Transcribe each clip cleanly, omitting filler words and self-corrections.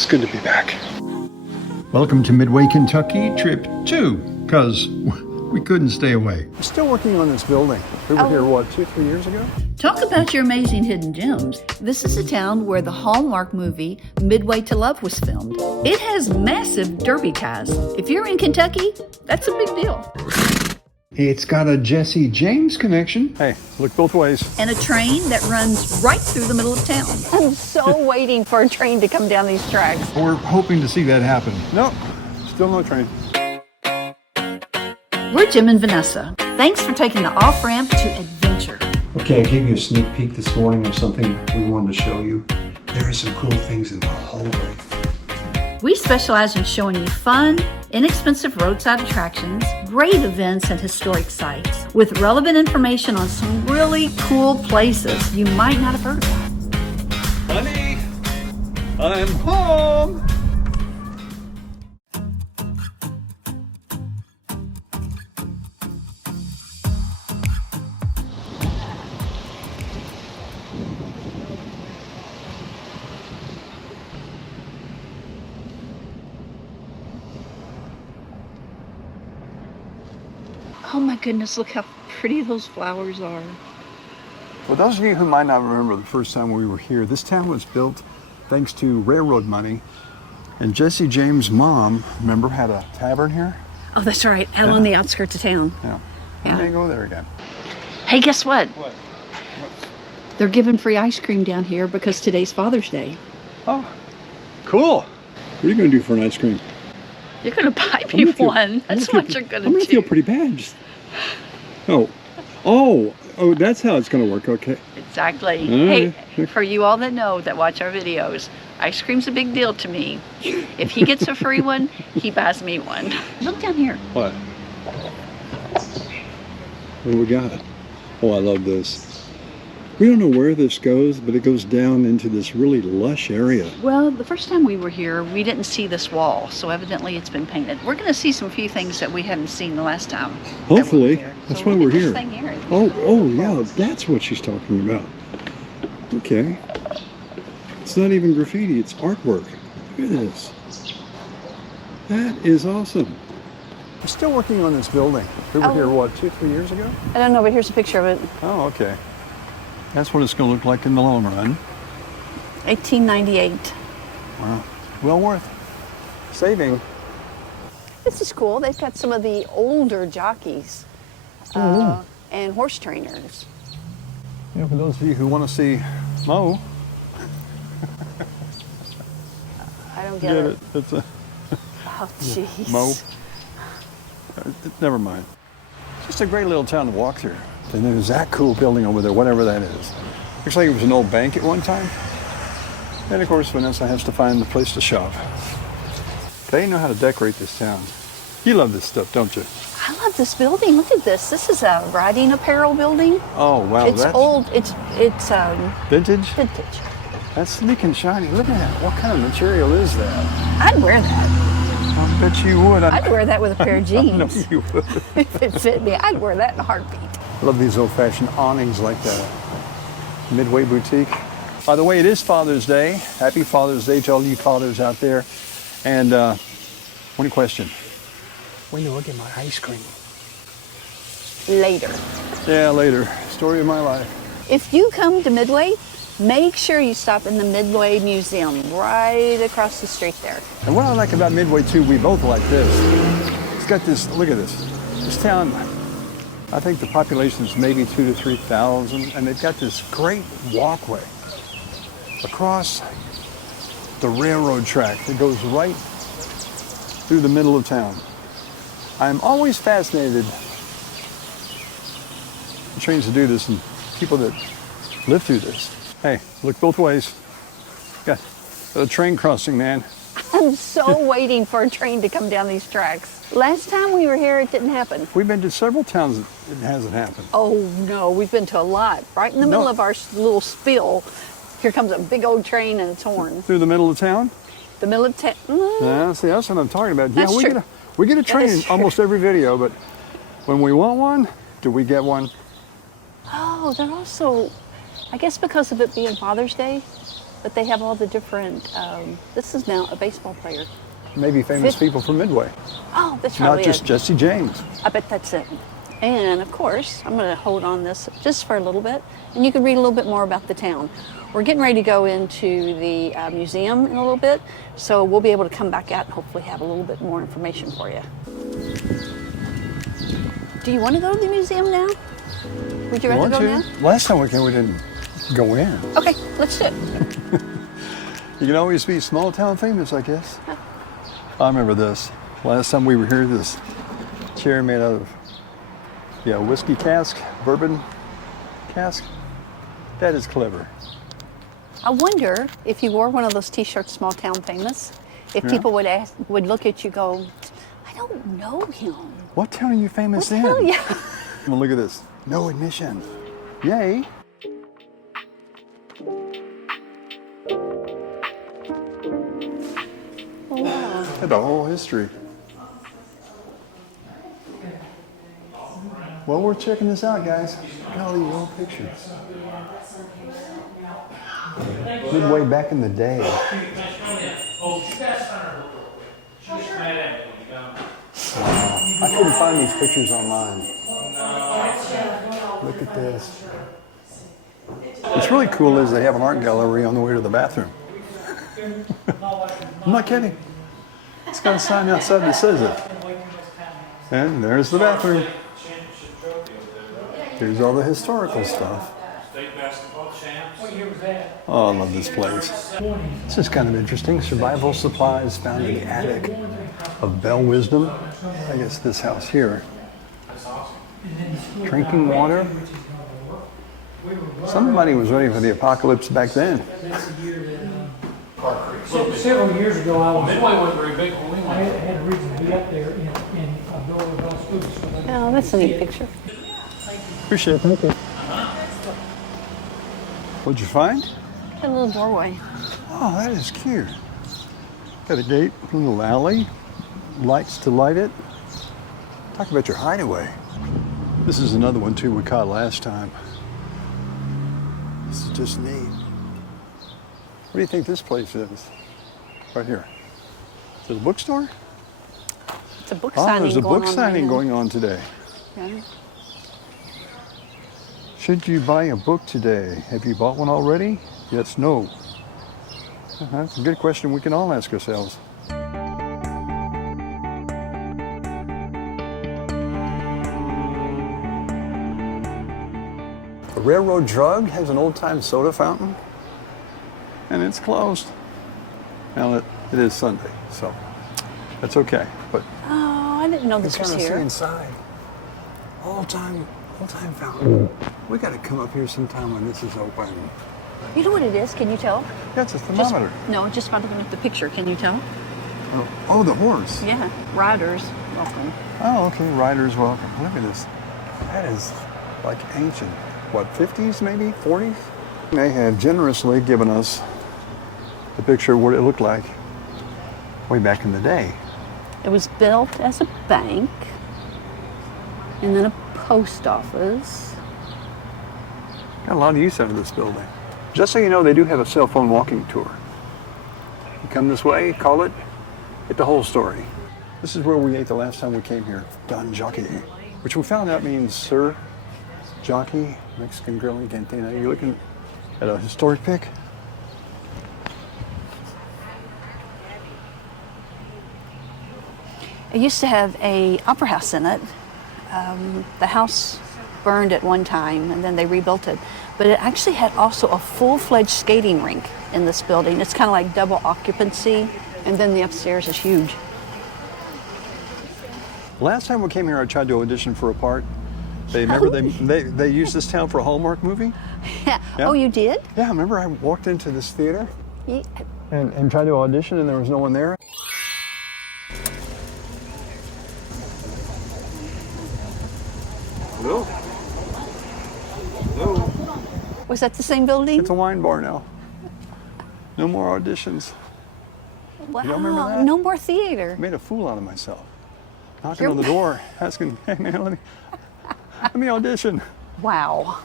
It's good to be back. Welcome to Midway Kentucky, trip 2, because we couldn't stay away. We're still working on this building. We were here, what, 2-3 years ago? Talk about your amazing hidden gems. This is a town where the Hallmark movie Midway to Love was filmed. It has massive derby ties. If you're in Kentucky, that's a big deal. It's got a Jesse James connection. Hey, look both ways. And a train that runs right through the middle of town. I'm so waiting for a train to come down these tracks. We're hoping to see that happen. No, still no train. We're Jim and Vanessa. Thanks for taking the off-ramp to adventure. Okay, I gave you a sneak peek this morning of something we wanted to show you. There are some cool things in the hallway. We specialize in showing you fun, inexpensive roadside attractions, great events and historic sites, with relevant information on some really cool places you might not have heard about. Honey, I'm home. Oh my goodness, look how pretty those flowers are. For those of you who might not remember the first time we were here, this town was built thanks to railroad money. And Jesse James' mom, remember, had a tavern here? Oh, that's right, out on the outskirts of town. Yeah. Yeah. We may go there again. Hey, guess what? What? They're giving free ice cream down here because today's Father's Day. Oh, cool. What are you going to do for an ice cream? You're going to buy me one. That's what you're going to do. I'm going to feel pretty bad. Oh, that's how it's going to work. Okay. Exactly. Right. Hey, for you all that know, that watch our videos, ice cream's a big deal to me. If he gets a free one, he buys me one. Look down here. What? What do we got? Oh, I love this. We don't know where this goes, but it goes down into this really lush area. Well, the first time we were here, we didn't see this wall, so evidently it's been painted. We're going to see some few things that we hadn't seen the last time. Hopefully. That's why we're This here. thing here. Oh, yeah, that's what she's talking about. Okay. It's not even graffiti, it's artwork. Look at this. That is awesome. We're still working on this building. We were here, what, 2-3 years ago? I don't know, but here's a picture of it. Oh, okay. That's what it's going to look like in the long run. 1898. Wow. Well worth saving. This is cool. They've got some of the older jockeys and horse trainers. You know, for those of you who want to see Mo, I don't get it. It's a Oh, jeez. Mo. Never mind. It's just a great little town to walk through. And there's that cool building over there, whatever that is. Looks like it was an old bank at one time. And of course, Vanessa has to find the place to shop. They know how to decorate this town. You love this stuff, don't you? I love this building. Look at this. This is a riding apparel building. Oh, wow. It's that's old. It's vintage? vintage. That's sleek and shiny. Look at that. What kind of material is that? I'd wear that. I bet you would. I'd wear that with a pair of jeans. No, you would. If it fit me, I'd wear that in a heartbeat. I love these old-fashioned awnings like the Midway Boutique. By the way, it is Father's Day. Happy Father's Day to all you fathers out there. And one question. When do I get my ice cream? Later. Yeah, later. Story of my life. If you come to Midway, make sure you stop in the Midway Museum right across the street there. And what I like about Midway, too, we both like this. It's got this, look at this. This town, I think the population is maybe 2,000 to 3,000, and they've got this great walkway across the railroad track that goes right through the middle of town. I'm always fascinated with trains that do this and people that live through this. Hey, look both ways. Got a train crossing, man. I'm so waiting for a train to come down these tracks. Last time we were here, it didn't happen. We've been to several towns that it hasn't happened. Oh no, we've been to a lot. Right in the middle of our little spill, here comes a big old train and its horn. Through the middle of town? The middle of town. Yeah, see, that's what I'm talking about. That's yeah, true. we get a train in is true. almost every video, but when we want one, do we get one? Oh, they're also, I guess because of it being Father's Day, But they have all the different, this is now a baseball player. Maybe famous people from Midway. Oh, that's probably Not just it. Jesse James. I bet that's it. And of course, I'm going to hold on this just for a little bit, and you can read a little bit more about the town. We're getting ready to go into the museum in a little bit, so we'll be able to come back out and hopefully have a little bit more information for you. Do you want to go to the museum now? Would you rather go now? Last time we came, we didn't go in. Okay, let's do it. You can always be small town famous, I guess. I remember this. Last time we were here, this chair made out of, whiskey cask, bourbon cask. That is clever. I wonder if you wore one of those T-shirts, "Small Town Famous," if people would look at you, go, "I don't know him." What town are you famous in? Hell yeah. Well, look at this. No admission. Yay. Oh, wow. Look at the whole history. Well, we're checking this out, guys. Look at all these old pictures. Midway back in the day. I couldn't find these pictures online. Look at this. What's really cool is they have an art gallery on the way to the bathroom. I'm not kidding. It's got a sign outside that says it. And there's the bathroom. Here's all the historical stuff. Oh, I love this place. This is kind of interesting. Survival supplies found in the attic of Bell Wisdom. I guess this house here. Drinking water. Somebody was ready for the apocalypse back then. Several years ago, I was. Midway wasn't very big when we I went. had a reason to be up there in Bell Schools. Oh, that's a neat picture. Appreciate it. Thank you. What'd you find? A little doorway. Oh, that is cute. Got a gate, a little alley, lights to light it. Talk about your hideaway. This is another one too we caught last time. This is just neat. What do you think this place is? Right here. Is it a bookstore? It's a book Oh, signing there's a going book on signing right now. going on today. Yeah. Should you buy a book today? Have you bought one already? Yes, no. That's a good question we can all ask ourselves. The Railroad Drug has an old-time soda fountain, and it's closed. Now, it is Sunday, so that's okay. But Oh, I didn't know this was see here. inside. Old-time fountain. We got to come up here sometime when this is open. You know what it is? Can you tell? That's a thermometer. Just by looking at the picture. Can you tell? Oh, the horse. Yeah. Riders, welcome. Oh, okay. Riders welcome. Look at this. That is like ancient. What, 50s maybe? 40s? They have generously given us a picture of what it looked like way back in the day. It was built as a bank and then a post office. Got a lot of use out of this building. Just so you know, they do have a cell phone walking tour. You come this way, call it, get the whole story. This is where we ate the last time we came here, Don Jockey, which we found out means Sir Jockey, Mexican Grilling Cantina. You're looking at a historic pic? It used to have a opera house in it. The house burned at one time and then they rebuilt it. But it actually had also a full-fledged skating rink in this building. It's kind of like double occupancy, and then the upstairs is huge. Last time we came here, I tried to audition for a part. They used this town for a Hallmark movie. Yeah. Yeah. Oh, you did? Yeah, remember I walked into this theater Yeah. and tried to audition and there was no one there? Hello? Hello? Was that the same building? It's a wine bar now. No more auditions. Wow. you remember that? No more theater. Made a fool out of myself. Knocking on the door, asking, hey man, let me audition. Wow.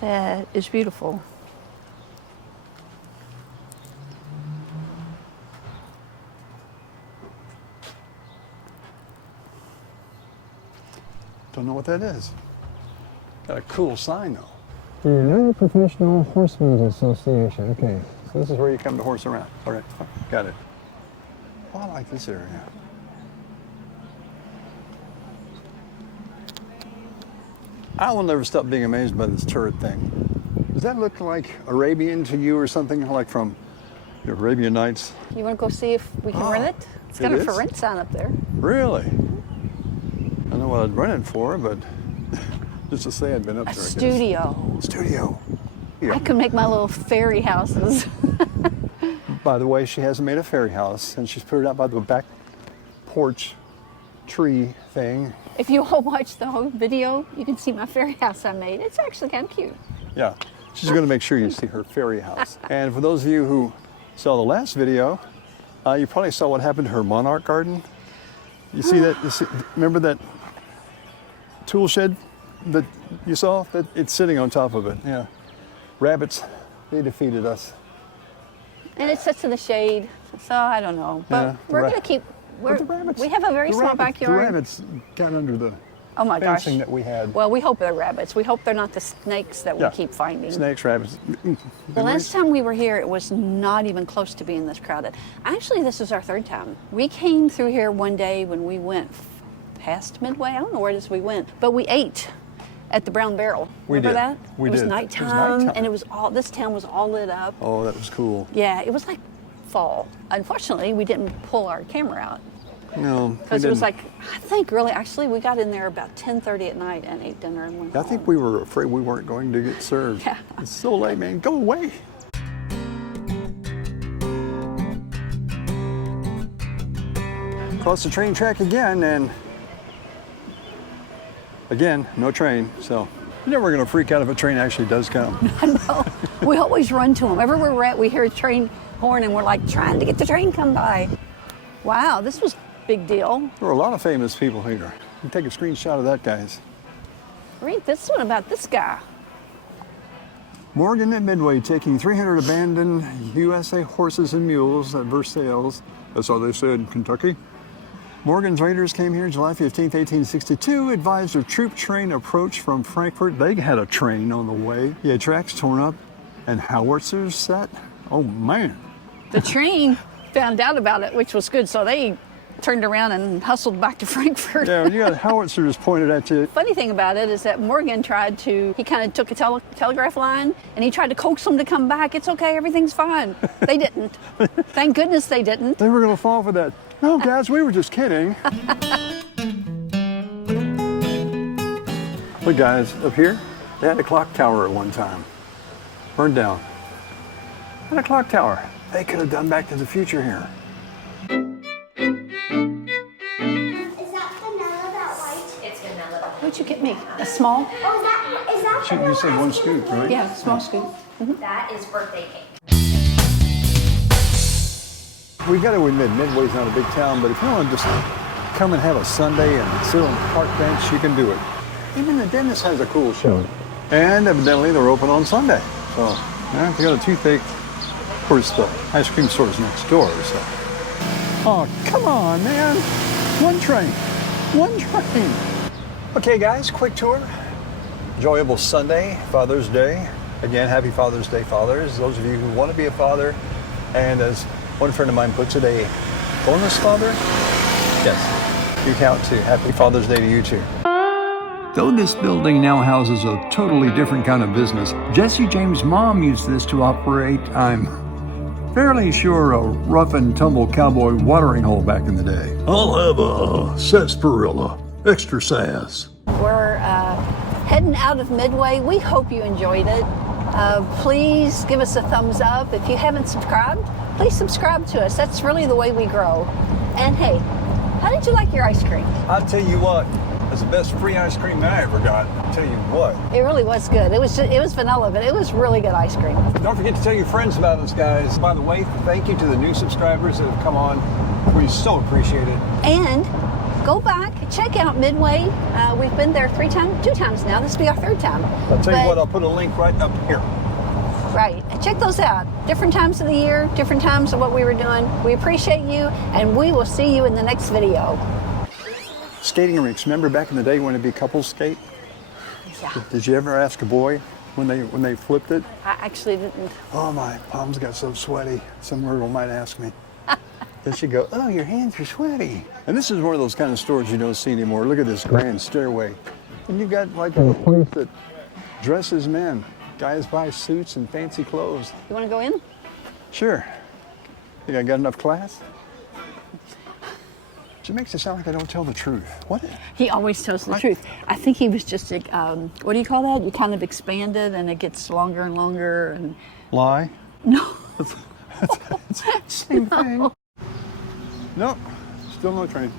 That is beautiful. Don't know what that is. Got a cool sign though. The United Professional Horsemen's Association. Okay. So this is where you come to horse around. All right, got it. Oh, I like this area. I will never stop being amazed by this turret thing. Does that look like Arabian to you or something like from the Arabian Nights? You want to go see if we can rent it? It's got it a for is? rent sign up there. Really? I don't know what I'd rent it for, but just to say I'd been up A there. I guess. studio. Studio. I could make my little fairy houses. By the way, she hasn't made a fairy house, and she's put it out by the back porch tree thing. If you all watch the whole video, you can see my fairy house I made. It's actually kind of cute. Yeah, she's going to make sure you see her fairy house. And for those of you who saw the last video, you probably saw what happened to her monarch garden. You see that? Remember that tool shed that you saw? That it's sitting on top of it. Yeah, rabbits. They defeated us. And it sits in the shade, so I don't know. But Yeah, we're going to keep, But the rabbits, we have a very small backyard. The rabbits got under the Oh my gosh. fencing that we had. Well, we hope they're rabbits. We hope they're not the snakes that Yeah. we keep finding. Snakes, rabbits. The last time we were here, it was not even close to being this crowded. Actually, this is our third time. We came through here one day when we went past Midway. I don't know where it is we went, but we ate at the Brown Barrel. We Remember did. that? We it was did. nighttime, It was nighttime. and it was all. This town was all lit up. Oh, that was cool. Yeah, it was like fall. Unfortunately, we didn't pull our camera out No, we because it was didn't. like I think really actually we got in there about 10:30 at night and ate dinner and went I home. think we were afraid we weren't going to get served. Yeah. It's so late, man. Go away. Cross the train track again, and again, no train. So you're never going to freak out if a train actually does come. We always run to them. Everywhere we're at, we hear a train horn and we're like trying to get the train come by. Wow, this was a big deal. There were a lot of famous people here. You can take a screenshot of that, guys. Read this one about this guy. Morgan at Midway taking 300 abandoned USA horses and mules at Versailles. That's all they said in Kentucky. Morgan's raiders came here July 15th, 1862, advised a troop train approach from Frankfurt. They had a train on the way. He had tracks torn up and howitzers set. Oh, man. The train found out about it, which was good, so they turned around and hustled back to Frankfurt. Yeah, you got howitzers pointed at you. Funny thing about it is that Morgan he kind of took a telegraph line and he tried to coax them to come back. It's okay, everything's fine. They didn't. Thank goodness they didn't. They were going to fall for that. No, guys, we were just kidding. Look, guys, up here, they had a clock tower at one time. Burned down. Had a clock tower. They could have done Back to the Future here. Is that vanilla, that white? It's vanilla. What'd you get me? A small? Oh, is that You vanilla said one ice cream? scoop, right? Yeah, small scoop. That is birthday cake. We got to admit, Midway's not a big town, but if you want to just come and have a Sunday and sit on the park bench, you can do it. Even the dentist has a cool show. And evidently they're open on Sunday. So, yeah, if you got a toothache, of course the ice cream store's next door, so. Oh, come on, man. One train. One train. Okay, guys, quick tour. Enjoyable Sunday, Father's Day. Again, happy Father's Day, fathers. Those of you who want to be a father, and as one friend of mine puts it, a bonus father? Yes, you count too. Happy Father's Day to you too. Though this building now houses a totally different kind of business, Jesse James' mom used this to operate, I'm fairly sure, a rough and tumble cowboy watering hole back in the day. I'll have a sarsaparilla, extra sass. We're heading out of Midway. We hope you enjoyed it. Please give us a thumbs up. If you haven't subscribed, please subscribe to us. That's really the way we grow. And hey, how did you like your ice cream? I'll tell you what, it's the best free ice cream I ever got. I'll tell you what. It really was good. It was vanilla, but it was really good ice cream. Don't forget to tell your friends about us, guys. By the way, thank you to the new subscribers that have come on. We so appreciate it. And go back, check out Midway. We've been there 2 times now. This will be our 3rd time. I'll tell you what, I'll put a link right up here. Right, and check those out. Different times of the year, different times of what we were doing. We appreciate you, and we will see you in the next video. skating rinks. Remember back in the day when it'd be couples skate? Yeah. Did you ever ask a boy when they flipped it? I actually didn't. Oh, my palms got so sweaty. Some girl might ask me. Then she'd go, oh, your hands are sweaty. And this is one of those kind of stores you don't see anymore. Look at this grand stairway. And you got like a place that dresses men. Guys buy suits and fancy clothes. You want to go in? Sure. Think I got enough class? She makes it sound like I don't tell the truth. What? He always tells the truth. I think he was just, what do you call that? You kind of expand it and it gets longer and longer. And Lie? no. Same thing. Nope. Still no train.